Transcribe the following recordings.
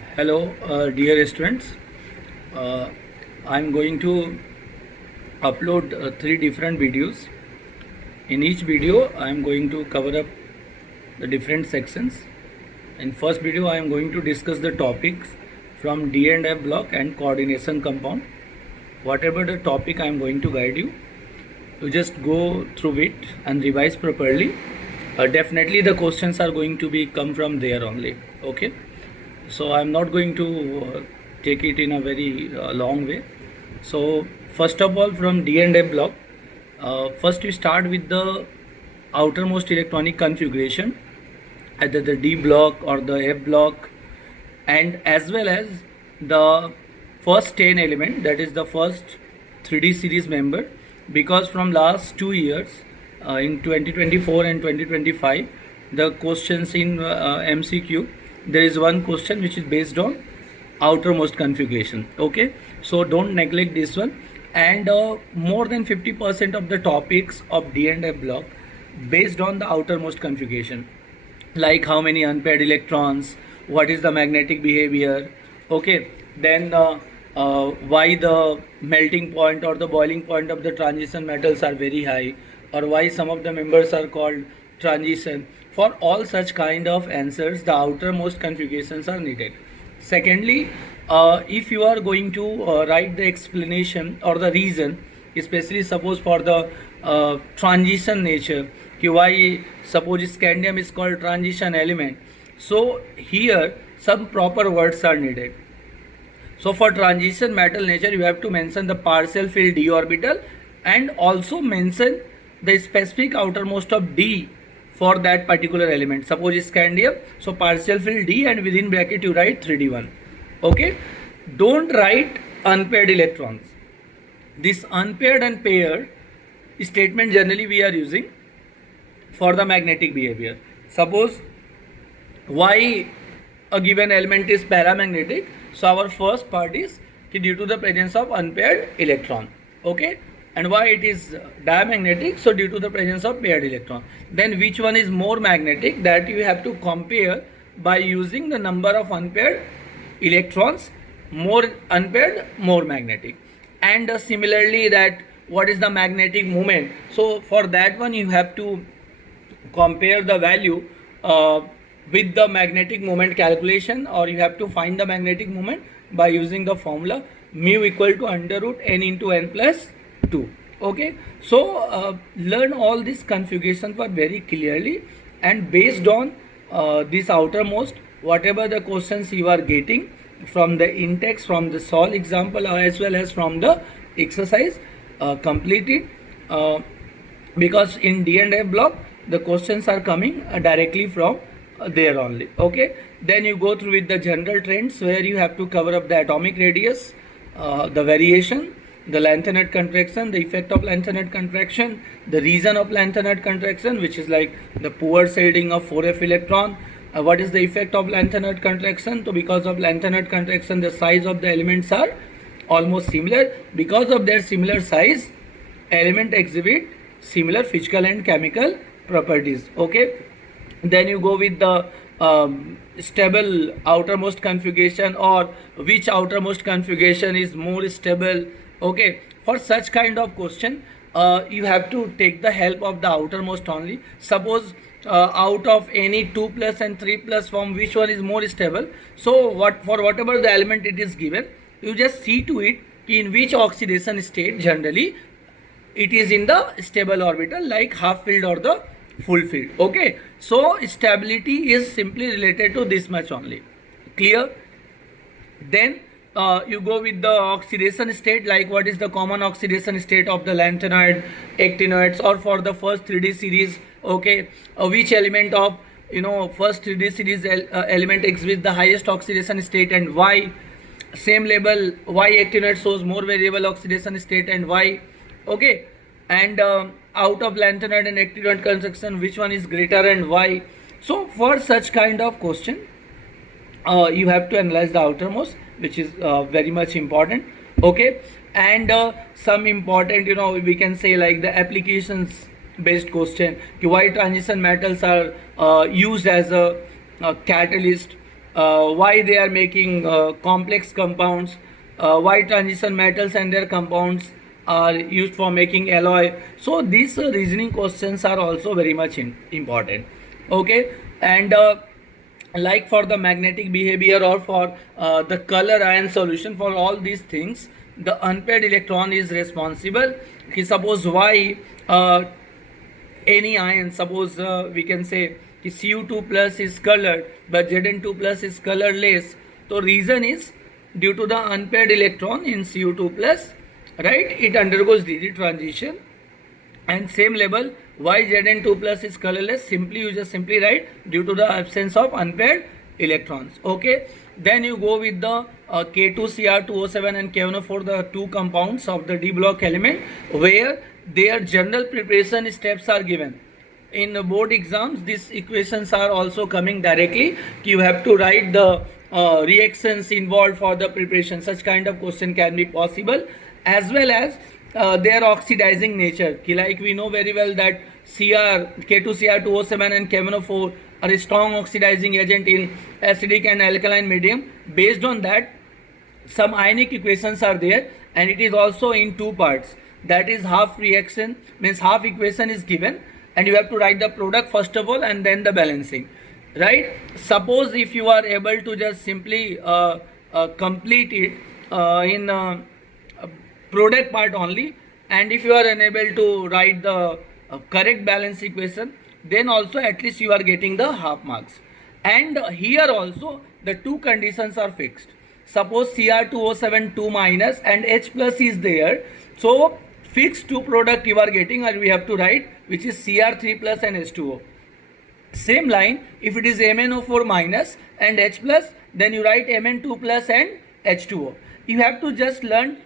Hello, dear students. Uh, I'm going to upload three different videos. In each video, I'm going to cover up the different sections. In first video, I am going to discuss the topics from D and F block and coordination compound. Whatever the topic I am going to guide you, you just go through it and revise properly. Definitely, the questions are going to be come from there only. Okay. So I'm not going to take it in a very long way. So first of all, from D and F block, first we start with the outermost electronic configuration, either the D block or the F block, and as well as the first 10 element, that is the first 3D series member, because from last 2 years, in 2024 and 2025, the questions in MCQ, there is one question which is based on outermost configuration. Okay, so don't neglect this one. And more than 50% of the topics of D and F block based on the outermost configuration, like how many unpaired electrons, what is the magnetic behavior, okay, then why the melting point or the boiling point of the transition metals are very high, or why some of the members are called transition. For all such kind of answers, the outermost configurations are needed. Secondly, if you are going to write the explanation or the reason, especially suppose for the transition nature, why suppose scandium is called transition element, so here some proper words are needed. So for transition metal nature, you have to mention the partial field d orbital and also mention the specific outermost of d for that particular element. Suppose scandium, so partial field d and within bracket you write 3d1. Okay, don't write unpaired electrons. This unpaired and paired statement generally we are using for the magnetic behavior. Suppose why a given element is paramagnetic, so our first part is due to the presence of unpaired electron. Okay, and why it is diamagnetic, so due to the presence of paired electron. Then which one is more magnetic, that you have to compare by using the number of unpaired electrons. More unpaired, more magnetic. And similarly, that what is the magnetic moment, so for that one you have to compare the value with the magnetic moment calculation, or you have to find the magnetic moment by using the formula mu equal to under root n into n plus 2. Okay, so learn all these configurations very clearly, and based on this outermost, whatever the questions you are getting from the in-text, from the solve example, as well as from the exercise, complete it, because in D and F block the questions are coming directly from there only. Okay, then you go through with the general trends, where you have to cover up the atomic radius, the variation, the lanthanide contraction, the effect of lanthanide contraction, the reason of lanthanide contraction, which is like the poor shielding of 4f electron. What is the effect of lanthanide contraction? So because of lanthanide contraction, the size of the elements are almost similar. Because of their similar size, element exhibit similar physical and chemical properties. Okay, then you go with the stable outermost configuration, or which outermost configuration is more stable. Okay, for such kind of question, you have to take the help of the outermost only. Suppose out of any 2 plus and 3 plus form, which one is more stable, so what, for whatever the element it is given, you just see to it in which oxidation state generally it is in the stable orbital, like half filled or the full filled. Okay, so stability is simply related to this much only. Clear? Then you go with the oxidation state, like what is the common oxidation state of the lanthanide, actinoids, or for the first 3D series. Okay, which element of first 3D series element exhibits the highest oxidation state, and why. Same label, why actinoid shows more variable oxidation state and why. Okay, and out of lanthanide and actinoid construction, which one is greater and why. So for such kind of question, you have to analyze the outermost, which is very much important. Okay, and some important, we can say like the applications based question, why transition metals are used as a catalyst, why they are making complex compounds, why transition metals and their compounds are used for making alloy. So these reasoning questions are also very much important. Okay, and like for the magnetic behavior or for the color ion solution, for all these things the unpaired electron is responsible. Suppose why any ion, suppose we can say Cu2 plus is colored but Zn2 plus is colorless. So reason is due to the unpaired electron in Cu2 plus, right, it undergoes DD transition. And same level, why Zn2 plus is colorless, simply you just simply write due to the absence of unpaired electrons. Okay, then you go with the K2Cr2O7 and K1O4, the two compounds of the D block element, where their general preparation steps are given. In board exams these equations are also coming directly. You have to write the reactions involved for the preparation. Such kind of question can be possible, as well as their oxidizing nature. Like we know very well that K2Cr2O7 and K1O4 are a strong oxidizing agent in acidic and alkaline medium. Based on that, some ionic equations are there, and it is also in two parts. That is, half reaction means half equation is given, and you have to write the product first of all and then the balancing, right? Suppose if you are able to just simply complete it in product part only, and if you are unable to write the correct balance equation, then also at least you are getting the half marks. And here also the two conditions are fixed. Suppose Cr2O7 2 minus and H plus is there, so fixed two product you are getting, or we have to write, which is Cr3 plus and H2O. Same line, if it is MnO4 minus and H plus, then you write Mn2 plus and H2O. You have to just learn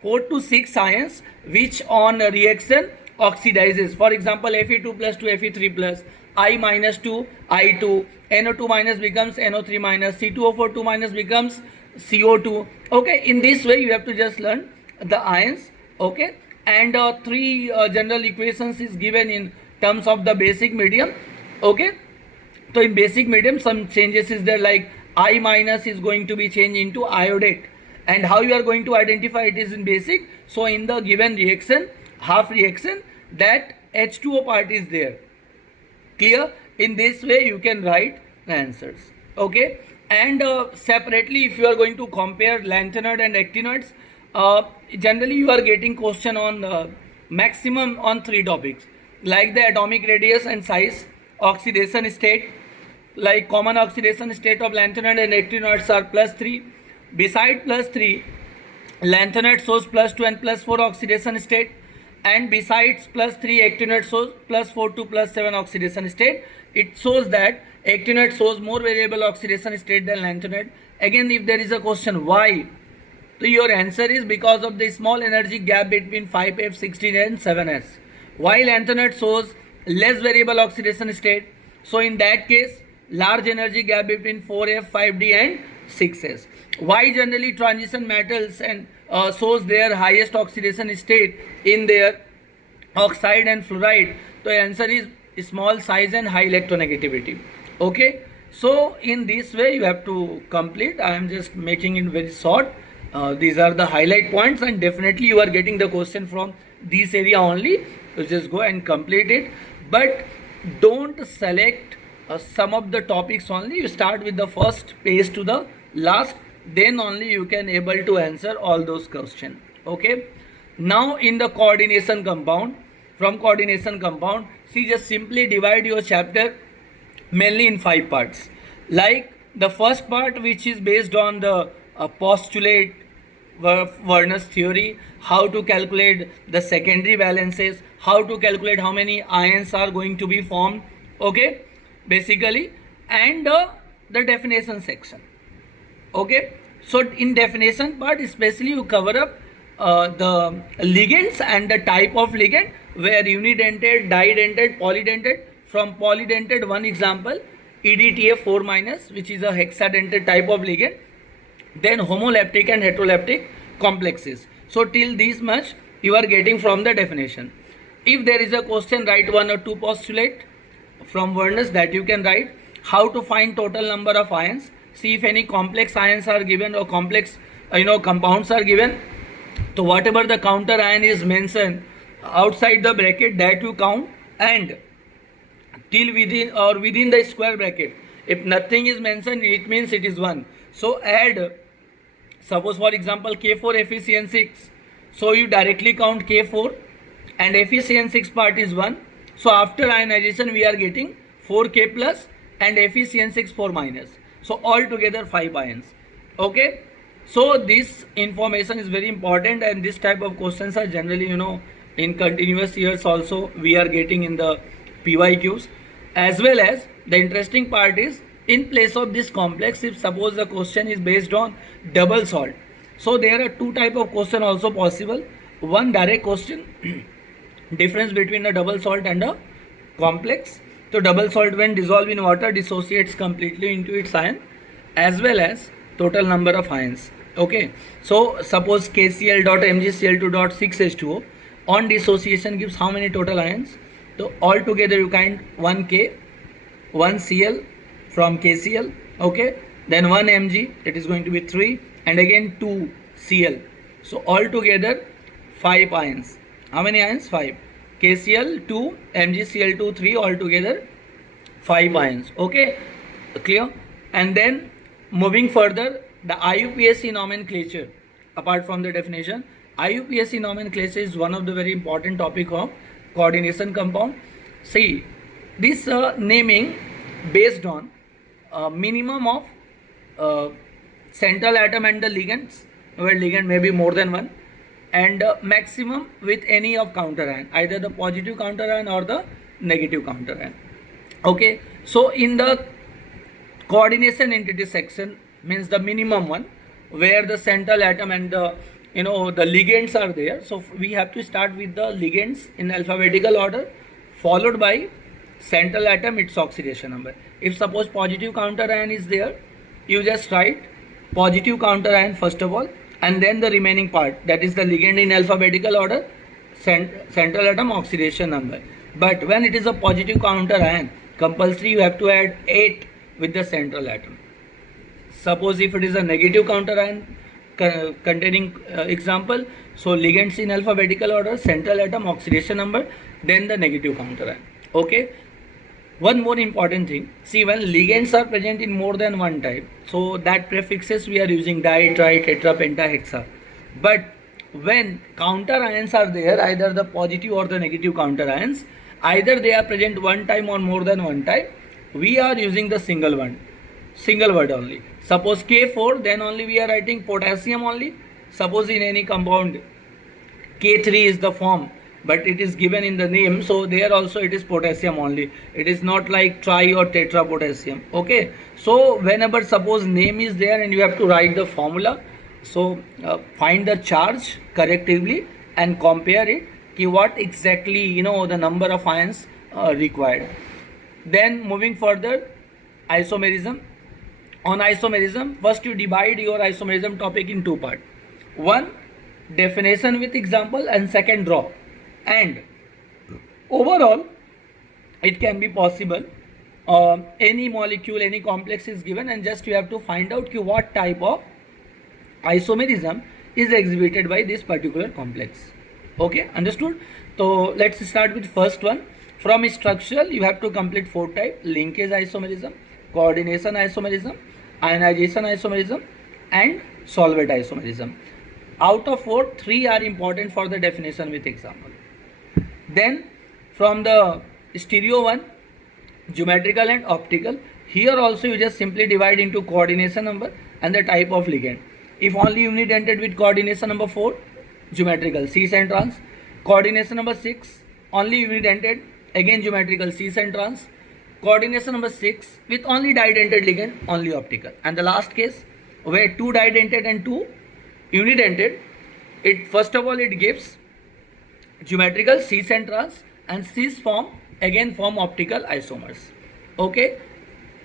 4 to 6 ions which on reaction oxidizes. For example, Fe2 plus to Fe3 plus, I minus to I2, NO2 minus becomes NO3 minus, C2O4 2 minus becomes CO2. Okay, in this way you have to just learn the ions. Okay, and three general equations is given in terms of the basic medium. Okay, so in basic medium some changes is there, like I minus is going to be changed into iodate. And how you are going to identify it is in basic. So in the given reaction, half reaction, that H2O part is there. Clear? In this way you can write the answers. Okay, and separately if you are going to compare lanthanide and actinoids, generally you are getting question on maximum on 3 topics, like the atomic radius and size, oxidation state. Like common oxidation state of lanthanide and actinoids are +3. Beside +3, lanthanide shows +2 and +4 oxidation state, and besides +3, actinoide shows +4 to +7 oxidation state. It shows that actinoide shows more variable oxidation state than lanthanide. Again, if there is a question why, so your answer is because of the small energy gap between 5F, 16 and 7S. While lanthanide shows less variable oxidation state, so in that case large energy gap between 4F, 5D and 6S. Why generally transition metals and shows their highest oxidation state in their oxide and fluoride? The answer is small size and high electronegativity. Okay, so in this way you have to complete. I am just making it very short. These are the highlight points, and definitely you are getting the question from this area only. So just go and complete it, but don't select some of the topics only. You start with the first page to the last, then only you can able to answer all those questions. Okay, now in the coordination compound, from coordination compound, see, just simply divide your chapter mainly in 5 parts. Like the first part, which is based on the postulate Werner's theory, how to calculate the secondary valences, how to calculate how many ions are going to be formed. Okay, basically, and the definition section. Okay, so in definition part especially you cover up the ligands and the type of ligand, where unidentate, didentate, polydentate. From polydentate, one example EDTA4 minus, which is a hexadentate type of ligand. Then homoleptic and heteroleptic complexes. So till this much you are getting from the definition. If there is a question, write 1 or 2 postulate from Werner's that you can write. How to find total number of ions, See, if any complex ions are given or complex compounds are given, so whatever the counter ion is mentioned outside the bracket, that you count, and till within the square bracket, if nothing is mentioned, it means it is 1. So add, suppose for example K4 FeCN6, so you directly count K4 and FeCN6 part is 1. So after ionization we are getting 4K plus and FeCN6 4 minus. So altogether 5 ions. Okay. So this information is very important, and this type of questions are generally in continuous years also we are getting in the PYQs. As well as the interesting part is, in place of this complex, if suppose the question is based on double salt, so there are two type of question also possible. One, direct question difference between the double salt and a complex. So double salt when dissolved in water dissociates completely into its ion, as well as total number of ions. Okay, so suppose KCl.MgCl2.6H2O on dissociation gives how many total ions? So all together you count 1K, 1 Cl from KCl, okay, then 1 Mg, it is going to be 3, and again 2 Cl. So all together 5 ions. How many ions? 5. KCl 2, MgCl2 3, all together 5 ions. Okay, clear? And then moving further, the IUPAC nomenclature, apart from the definition, IUPAC nomenclature is one of the very important topic of coordination compound. See, this naming based on minimum of central atom and the ligands, where ligand may be more than one, and maximum with any of counter ion, either the positive counter ion or the negative counter ion. Okay, so in the coordination entity section means the minimum one, where the central atom and the the ligands are there. So we have to start with the ligands in alphabetical order, followed by central atom, its oxidation number. If suppose positive counter ion is there, you just write positive counter ion first of all, and then the remaining part, that is the ligand in alphabetical order, central atom, oxidation number. But when it is a positive counter ion, compulsory you have to add 8 with the central atom. Suppose if it is a negative counter ion containing example, so ligands in alphabetical order, central atom, oxidation number, then the negative counter ion. Okay. One more important thing, see, when ligands are present in more than one type, so that prefixes we are using di, tri, tetra, penta, hexa. But when counter ions are there, either the positive or the negative counter ions, either they are present one time or more than one type, we are using the single word only. Suppose K4, then only we are writing potassium only. Suppose in any compound K3 is the form, but it is given in the name, so there also it is potassium only. It is not like tri or tetra potassium. Okay, so whenever suppose name is there and you have to write the formula, so find the charge correctively and compare it ki what exactly the number of ions required. Then moving further, isomerism. On isomerism, first you divide your isomerism topic in two parts. One, definition with example, and second, draw. And overall, it can be possible, any molecule, any complex is given, and just you have to find out what type of isomerism is exhibited by this particular complex. Okay, understood? So let's start with first one. From structural, you have to complete 4 types: linkage isomerism, coordination isomerism, ionization isomerism, and solvent isomerism. Out of 4, 3 are important for the definition with example. Then from the stereo one, geometrical and optical, here also you just simply divide into coordination number and the type of ligand. If only unit entered with coordination number 4, geometrical, cis and trans. Coordination number 6, only unit entered, again geometrical, cis and trans. Coordination number 6 with only didentate ligand, only optical. And the last case where 2 didentate and 2 unit entered, it first of all it gives geometrical, cis and trans, and cis form again form optical isomers. Okay,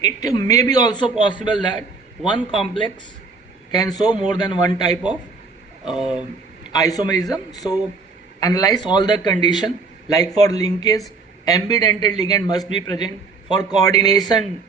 it may be also possible that one complex can show more than one type of isomerism. So analyze all the condition, like for linkage, ambidentate ligand must be present. For coordination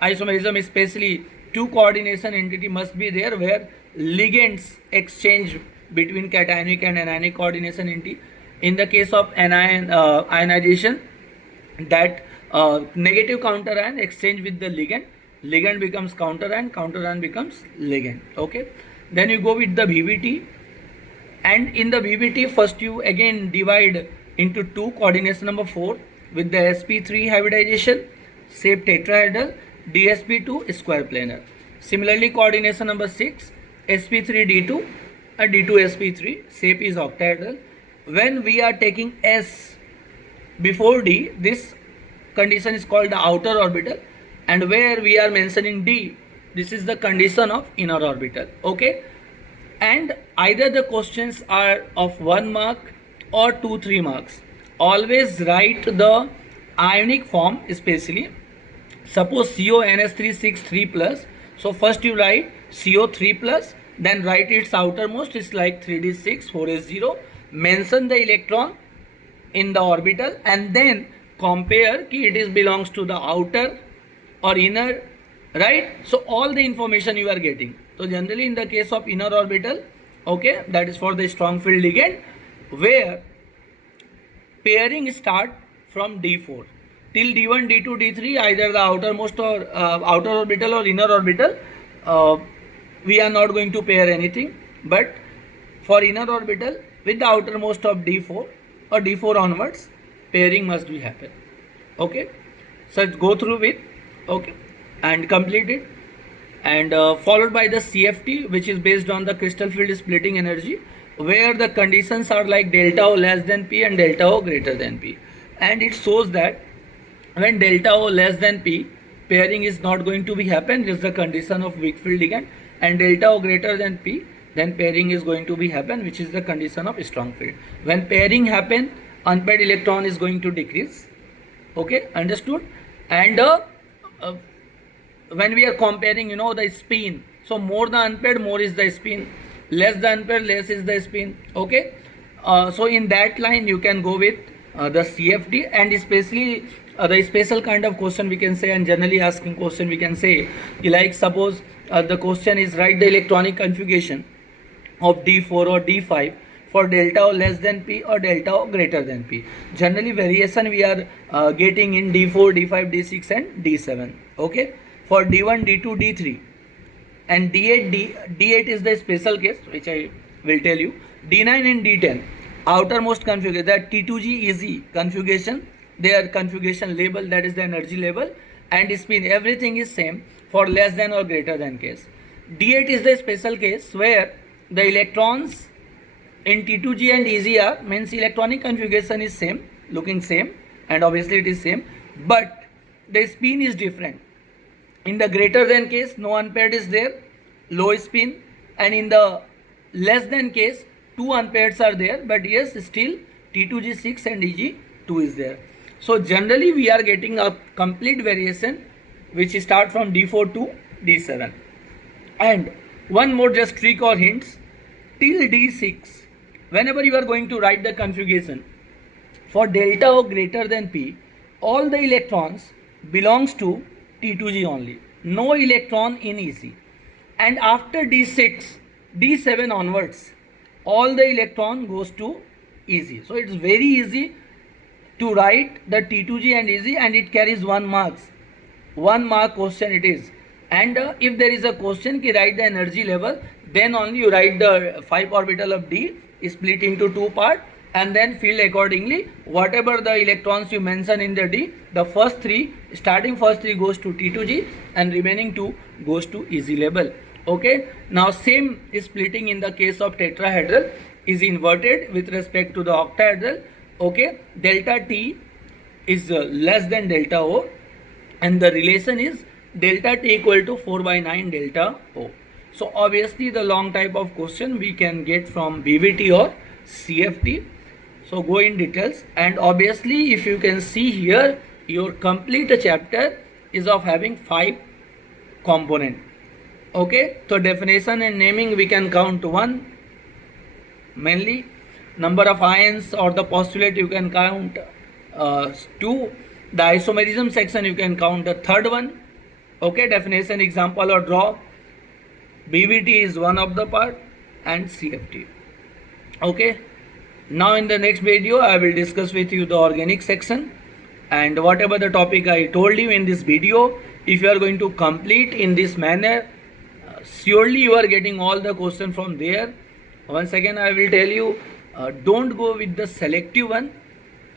isomerism, especially two coordination entity must be there where ligands exchange between cationic and anionic coordination entity. In the case of ionization, that negative counter ion exchange with the ligand becomes counter ion becomes ligand. Okay, then you go with the VBT, and in the VBT first you again divide into two, coordination number 4 with the sp3 hybridization, shape tetrahedral, dsp2 square planar. Similarly, coordination number 6, sp3d2 and d2sp3, shape is octahedral. When we are taking s before d, this condition is called the outer orbital, and where we are mentioning d, this is the condition of inner orbital. Okay, and either the questions are of 1 mark or 2-3 marks. Always write the ionic form, especially suppose CONS363 plus, so first you write CO3 plus, then write its outermost, it's like 3d6 4s0, mention the electron in the orbital, and then compare ki it is belongs to the outer or inner, right? So all the information you are getting. So generally in the case of inner orbital, okay, that is for the strong field ligand, where pairing start from d4 till d1 d2 d3, either the outermost or outer orbital or inner orbital, we are not going to pair anything, but for inner orbital with the outermost of d4 or d4 onwards, pairing must be happen. Okay, so go through with, okay, and complete it, and followed by the CFT, which is based on the crystal field splitting energy, where the conditions are like delta O less than P and delta O greater than P, and it shows that when delta O less than P, pairing is not going to be happen, is the condition of weak field ligand, and delta O greater than P, then pairing is going to be happen, which is the condition of strong field. When pairing happen, unpaired electron is going to decrease. Okay, understood? And when we are comparing, the spin, so more the unpaired, more is the spin, less the unpaired, less is the spin. Okay, so in that line you can go with the CFD, and especially the special kind of question we can say, and generally asking question we can say, like suppose the question is write the electronic configuration of D4 or D5 for delta O less than P or delta O greater than P. Generally variation we are getting in D4, D5, D6 and D7. Okay, for D1, D2, D3 and D8, D8 is the special case which I will tell you. D9 and D10 outermost configuration, that T2G easy configuration, their configuration label, that is the energy level, and spin, everything is same for less than or greater than case. D8 is the special case where the electrons in T2G and EZR means electronic configuration is same, looking same, and obviously it is same, but the spin is different. In the greater than case, no unpaired is there, low spin, and in the less than case, two unpairs are there, but yes, still T2G6 and EG2 is there. So generally we are getting a complete variation which start from D4 to D7. And one more just trick or hints, till D6, whenever you are going to write the configuration for delta O greater than P, all the electrons belongs to T2G only, no electron in EC. And after D6, D7 onwards, all the electron goes to EC. So it's very easy to write the T2G and EC, and it carries 1 marks. 1 mark question it is. And if there is a question ki write the energy level, then only you write the 5 orbital of D split into 2 parts, and then fill accordingly. Whatever the electrons you mention in the D, the first 3, starting first 3 goes to T2G and remaining 2 goes to EZ level. Okay, now same is splitting in the case of tetrahedral is inverted with respect to the octahedral. Okay, delta T is less than delta O, and the relation is delta T equal to 4/9 delta O. So obviously the long type of question we can get from BBT or CFT. So go in details, and obviously if you can see here, your complete chapter is of having 5 component. Okay, so definition and naming we can count 1, mainly number of ions or the postulate you can count 2, the isomerism section you can count the 3rd one, Okay, definition, example or draw. BVT is one of the part and CFT. Okay, now in the next video I will discuss with you the organic section, and whatever the topic I told you in this video, if you are going to complete in this manner, surely you are getting all the question from there. Once again I will tell you, don't go with the selective one,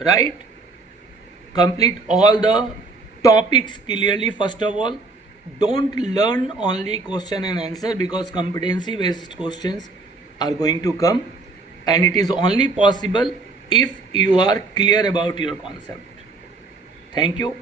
right? Complete all the topics clearly first of all. Don't learn only question and answer, because competency based questions are going to come, and it is only possible if you are clear about your concept. Thank you.